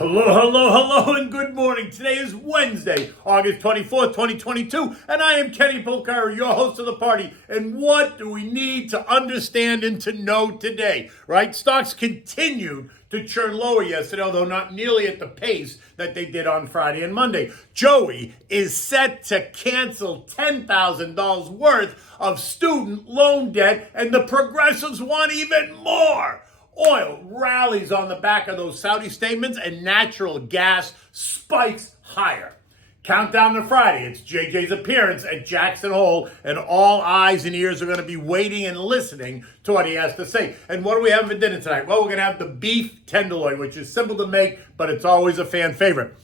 Hello, and good morning. Today is Wednesday, August 24th, 2022, and I am Kenny Polcari, your host of the party. And what do we need to understand and to know today, right? Stocks continued to churn lower yesterday, although not nearly at the pace that they did on Friday and Monday. Joey is set to cancel $10,000 worth of student loan debt, and the progressives want even more. Oil rallies on the back of those Saudi statements, and natural gas spikes higher. Countdown to Friday. It's JJ's appearance at Jackson Hole, and all eyes and ears are going to be waiting and listening to what he has to say. And what do we have for dinner tonight? Well, we're going to have the Beef Tenderloin, which is simple to make, but it's always a fan favorite.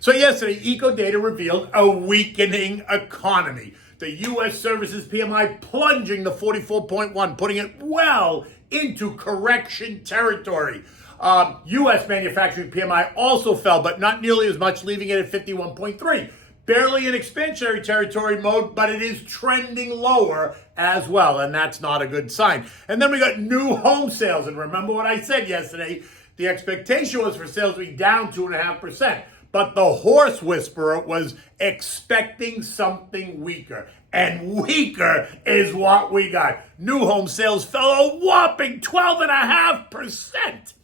So yesterday, EcoData revealed a weakening economy. The U.S. Services PMI plunging to 44.1, putting it well into correction territory. U.S. manufacturing PMI also fell, but not nearly as much, leaving it at 51.3. Barely in expansionary territory mode, but it is trending lower as well, and that's not a good sign. And then we got new home sales, and remember what I said yesterday, the expectation was for sales to be down 2.5%. But the horse whisperer was expecting something weaker. And weaker is what we got. New home sales fell a whopping 12.5%.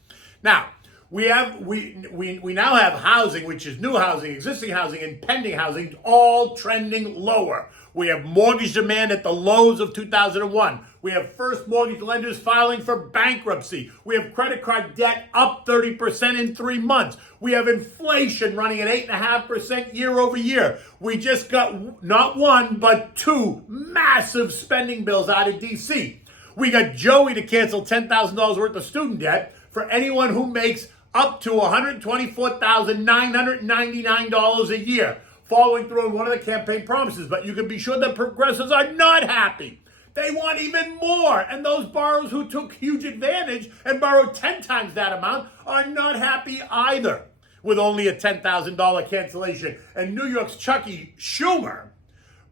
Now, we now have housing, which is new housing, existing housing, and pending housing, all trending lower. We have mortgage demand at the lows of 2001. We have first mortgage lenders filing for bankruptcy. We have credit card debt up 30% in 3 months. We have inflation running at 8.5% year over year. We just got not one, but two massive spending bills out of D.C. We got Joey to cancel $10,000 worth of student debt for anyone who makes up to $124,999 a year, following through on one of the campaign promises. But you can be sure that progressives are not happy. They want even more. And those borrowers who took huge advantage and borrowed 10 times that amount are not happy either, with only a $10,000 cancellation. And New York's Chucky Schumer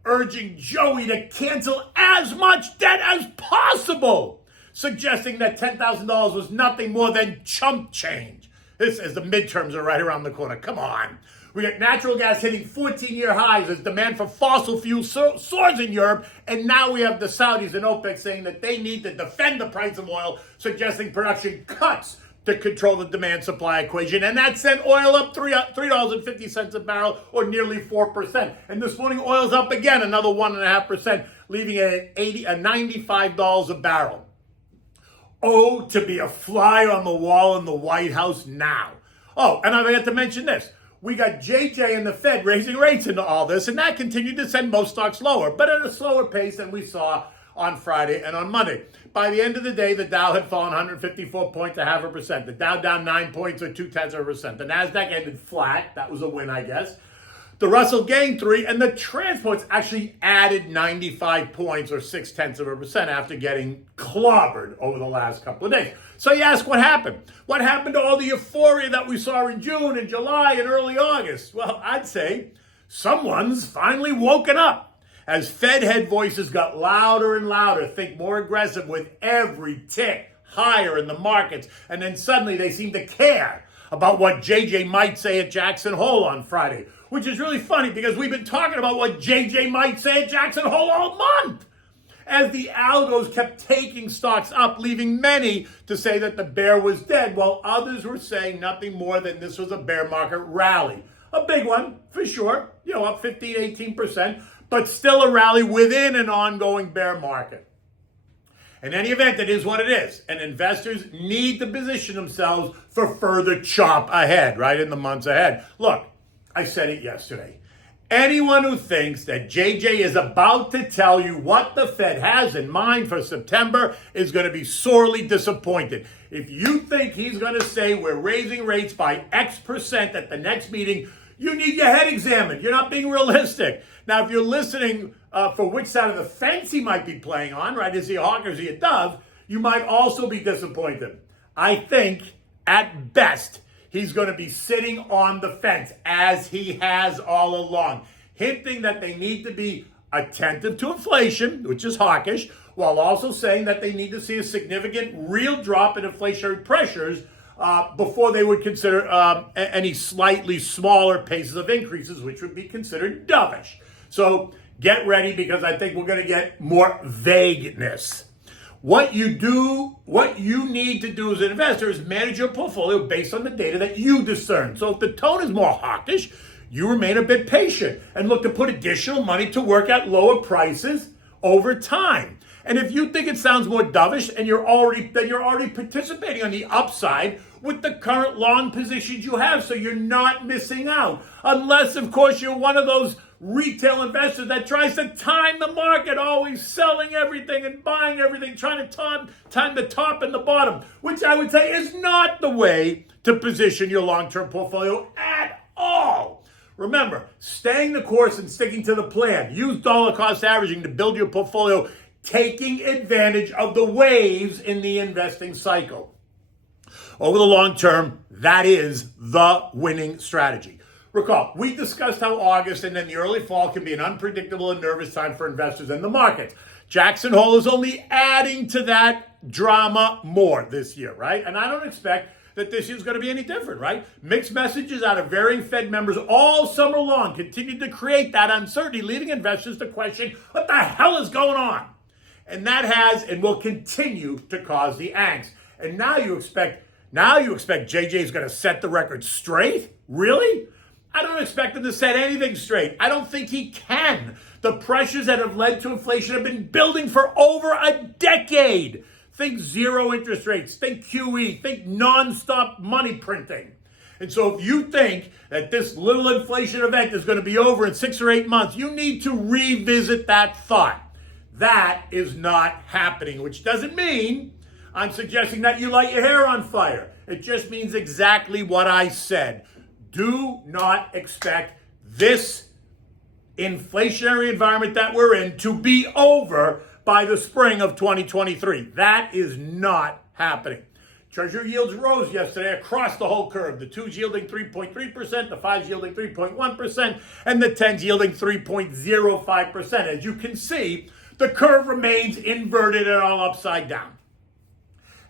urging Joey to cancel as much debt as possible, suggesting that $10,000 was nothing more than chump change. This is the midterms are right around the corner. Come on. We got natural gas hitting 14-year highs as demand for fossil fuel soars in Europe. And now we have the Saudis and OPEC saying that they need to defend the price of oil, suggesting production cuts to control the demand-supply equation. And that sent oil up $3.50 a barrel, or nearly 4%. And this morning, oil's up again, another 1.5%, leaving it at $95 a barrel. Oh, to be a fly on the wall in the White House now. Oh, and I forgot to mention this. We got JJ and the Fed raising rates into all this, and that continued to send most stocks lower, but at a slower pace than we saw on Friday and on Monday. By the end of the day, the Dow had fallen 154 points, 0.5%. The Dow down 9 points, or 0.2%. The Nasdaq ended flat. That was a win, I guess. The Russell gained 3, and the transports actually added 95 points, or 0.6% after getting clobbered over the last couple of days. So you ask, what happened? What happened to all the euphoria that we saw in June and July and early August? Well, I'd say someone's finally woken up. As Fed head voices got louder and louder, think more aggressive with every tick higher in the markets, and then suddenly they seem to care about what JJ might say at Jackson Hole on Friday, which is really funny because we've been talking about what JJ might say at Jackson Hole all month, as the algos kept taking stocks up, leaving many to say that the bear was dead, while others were saying nothing more than this was a bear market rally. A big one, for sure, up 15, 18%, but still a rally within an ongoing bear market. In any event, it is what it is, and investors need to position themselves for further chop ahead, right, in the months ahead. Look, I said it yesterday. Anyone who thinks that JJ is about to tell you what the Fed has in mind for September is going to be sorely disappointed. If you think he's going to say we're raising rates by X% at the next meeting, you need your head examined. You're not being realistic. Now, if you're listening for which side of the fence he might be playing on, right, is he a hawk or is he a dove, you might also be disappointed. I think, at best, he's going to be sitting on the fence, as he has all along, hinting that they need to be attentive to inflation, which is hawkish, while also saying that they need to see a significant real drop in inflationary pressures before they would consider any slightly smaller paces of increases, which would be considered dovish. So get ready, because I think we're going to get more vagueness. What you need to do as an investor is manage your portfolio based on the data that you discern. So if the tone is more hawkish, you remain a bit patient and look to put additional money to work at lower prices over time. And if you think it sounds more dovish and you're already participating on the upside with the current long positions you have, so you're not missing out. Unless, of course, you're one of those retail investors that tries to time the market, always selling everything and buying everything, trying to time the top and the bottom, which I would say is not the way to position your long-term portfolio at all. Remember, staying the course and sticking to the plan. Use dollar cost averaging to build your portfolio, taking advantage of the waves in the investing cycle. Over the long term, that is the winning strategy. Recall, we discussed how August and then the early fall can be an unpredictable and nervous time for investors in the markets. Jackson Hole is only adding to that drama more this year, right? And I don't expect that this year's going to be any different, right? Mixed messages out of varying Fed members all summer long continued to create that uncertainty, leading investors to question what the hell is going on. And that has and will continue to cause the angst. And now you expect JJ's going to set the record straight? Really? I don't expect him to set anything straight. I don't think he can. The pressures that have led to inflation have been building for over a decade. Think zero interest rates, think QE, think nonstop money printing. And so if you think that this little inflation event is going to be over in 6 or 8 months, you need to revisit that thought. That is not happening, which doesn't mean I'm suggesting that you light your hair on fire. It just means exactly what I said. Do not expect this inflationary environment that we're in to be over by the spring of 2023. That is not happening. Treasury yields rose yesterday across the whole curve. The 2s yielding 3.3%, the 5s yielding 3.1%, and the 10s yielding 3.05%. As you can see, the curve remains inverted and all upside down.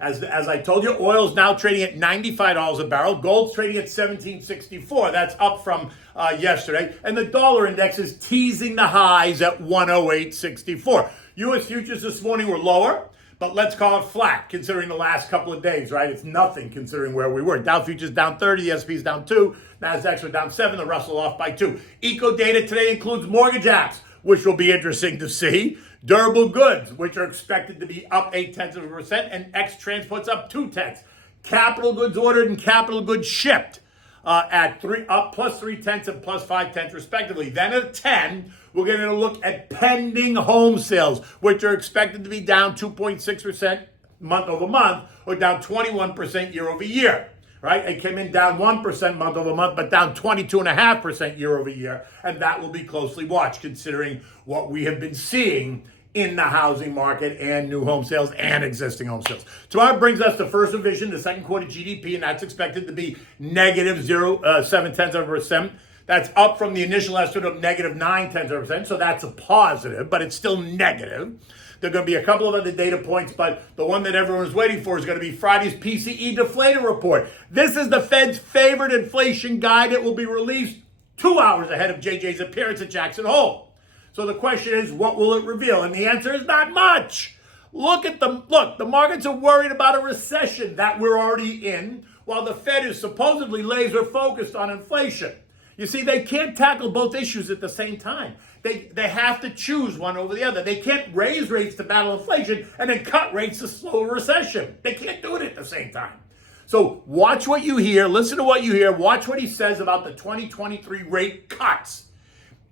As I told you, oil is now trading at $95 a barrel. Gold's trading at $17.64. That's up from yesterday. And the dollar index is teasing the highs at 108.64. U.S. futures this morning were lower, but let's call it flat considering the last couple of days, right? It's nothing considering where we were. Dow futures down 30, the S&P's down 2, Nasdaq's were down 7, the Russell off by 2. Eco data today includes mortgage apps, which will be interesting to see. Durable goods, which are expected to be up 0.8%, and X-Transport's up 0.2. Capital goods ordered and capital goods shipped at up plus 0.3 and plus 0.5 respectively. Then at 10, we're going to look at pending home sales, which are expected to be down 2.6% month over month, or down 21% year over year. Right? It came in down 1% month over month, but down 22.5% year over year. And that will be closely watched considering what we have been seeing in the housing market and new home sales and existing home sales. Tomorrow brings us the first revision, the second quarter GDP, and that's expected to be negative 0.7%. That's up from the initial estimate of negative 0.9%. So that's a positive, but it's still negative. There are going to be a couple of other data points, but the one that everyone is waiting for is going to be Friday's PCE deflator report. This is the Fed's favorite inflation guide. It will be released 2 hours ahead of JJ's appearance at Jackson Hole. So the question is, what will it reveal? And the answer is not much. Look, the markets are worried about a recession that we're already in, while the Fed is supposedly laser focused on inflation. You see, they can't tackle both issues at the same time. They have to choose one over the other. They can't raise rates to battle inflation and then cut rates to slow a recession. They can't do it at the same time. So watch what you hear, listen to what you hear, watch what he says about the 2023 rate cuts.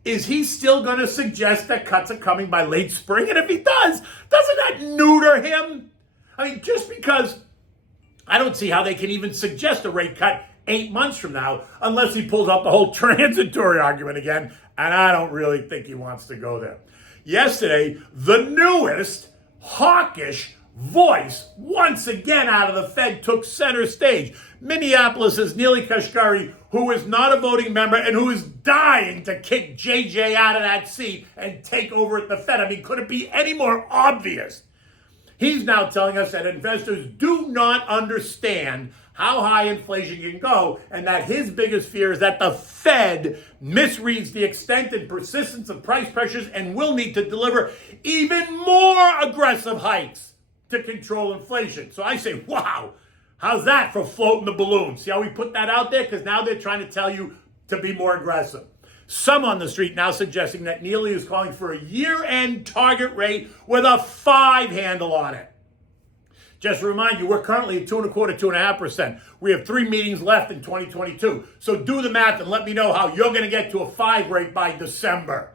Is he still going to suggest that cuts are coming by late spring? And if he does, doesn't that neuter him? I mean, just because I don't see how they can even suggest a rate cut 8 months from now, unless he pulls out the whole transitory argument again, and I don't really think he wants to go there. Yesterday, the newest hawkish voice once again out of the Fed took center stage. Minneapolis's Neely Kashkari, who is not a voting member and who is dying to kick JJ out of that seat and take over at the Fed. I mean, could it be any more obvious? He's now telling us that investors do not understand how high inflation can go, and that his biggest fear is that the Fed misreads the extent and persistence of price pressures and will need to deliver even more aggressive hikes to control inflation. So I say, wow, how's that for floating the balloon? See how we put that out there? Because now they're trying to tell you to be more aggressive. Some on the street now suggesting that Neely is calling for a year-end target rate with a 5 handle on it. Just to remind you, we're currently at 2.25%, 2.5%. We have 3 meetings left in 2022. So do the math and let me know how you're going to get to a 5 rate by December.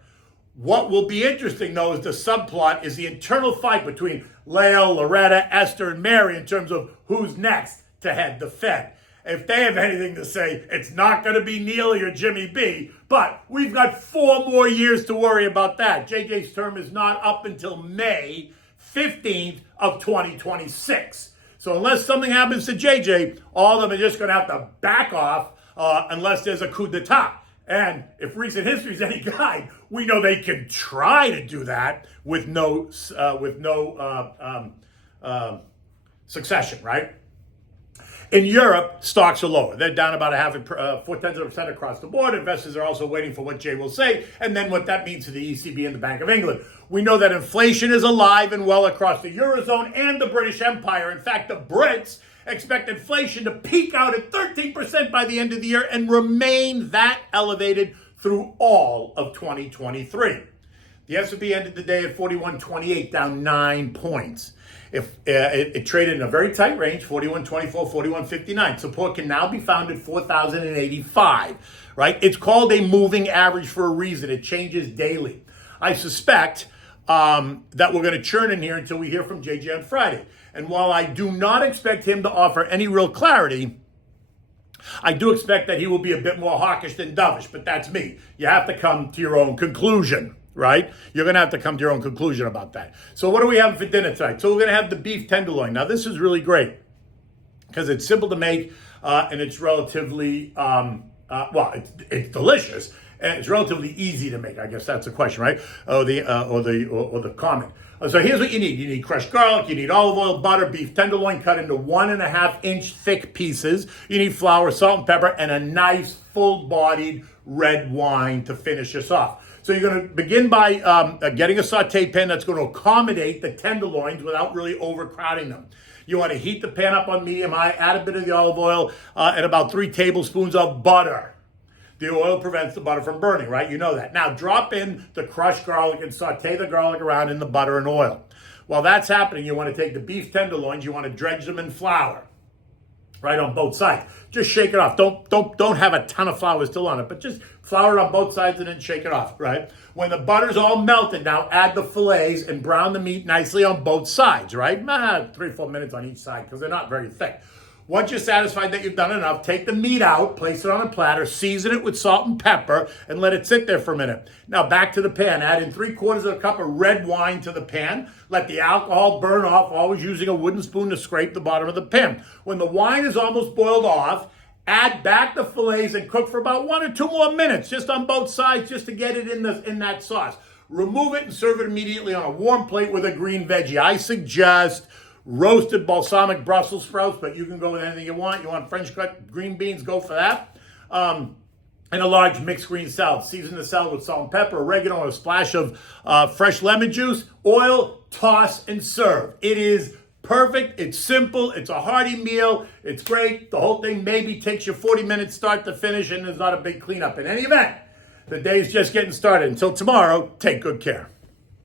What will be interesting, though, is the subplot is the internal fight between Lael, Loretta, Esther, and Mary in terms of who's next to head the Fed. If they have anything to say, it's not going to be Neely or Jimmy B, but we've got 4 more years to worry about that. JJ's term is not up until May 15th of 2026. So unless something happens to JJ, all of them are just going to have to back off unless there's a coup d'etat. And if recent history is any guide, we know they can try to do that with no succession, right? In Europe, stocks are lower. They're down about 0.4% across the board. Investors are also waiting for what Jay will say and then what that means to the ECB and the Bank of England. We know that inflation is alive and well across the Eurozone and the British Empire. In fact, the Brits expect inflation to peak out at 13% by the end of the year and remain that elevated through all of 2023. The S&P ended the day at 41.28, down 9 points. If it traded in a very tight range, 41.24, 41.59. Support can now be found at 4,085, right? It's called a moving average for a reason. It changes daily. I suspect that we're going to churn in here until we hear from JJ on Friday. And while I do not expect him to offer any real clarity, I do expect that he will be a bit more hawkish than dovish, but that's me. You have to come to your own conclusion. Right? You're going to have to come to your own conclusion about that. So what are we having for dinner tonight? So we're going to have the beef tenderloin. Now, this is really great because it's simple to make and it's relatively, it's delicious and it's relatively easy to make. I guess that's the question, right? Or the comment. So here's what you need. You need crushed garlic, you need olive oil, butter, beef tenderloin cut into 1.5-inch thick pieces. You need flour, salt, and pepper, and a nice full-bodied red wine to finish this off. So you're going to begin by getting a saute pan that's going to accommodate the tenderloins without really overcrowding them. You want to heat the pan up on medium high, add a bit of the olive oil and about 3 tablespoons of butter. The oil prevents the butter from burning, right? You know that. Now drop in the crushed garlic and saute the garlic around in the butter and oil. While that's happening, you want to take the beef tenderloins, you want to dredge them in flour. Right on both sides. Just shake it off. Don't have a ton of flour still on it, but just flour it on both sides and then shake it off, right? When the butter's all melted, now add the fillets and brown the meat nicely on both sides, right? 3 or 4 minutes on each side because they're not very thick. Once you're satisfied that you've done enough, take the meat out, place it on a platter, season it with salt and pepper, and let it sit there for a minute. Now back to the pan. Add in 3/4 cup of red wine to the pan. Let the alcohol burn off, always using a wooden spoon to scrape the bottom of the pan. When the wine is almost boiled off, add back the fillets and cook for about 1 or 2 more minutes, just on both sides, just to get it in that sauce. Remove it and serve it immediately on a warm plate with a green veggie. I suggest roasted balsamic Brussels sprouts, but you can go with anything you want. You want French cut green beans, go for that. And a large mixed green salad. Season the salad with salt and pepper, oregano, and a splash of fresh lemon juice, oil, toss, and serve. It is perfect. It's simple. It's a hearty meal. It's great. The whole thing maybe takes you 40 minutes start to finish, and there's not a big cleanup. In any event, the day's just getting started. Until tomorrow, take good care.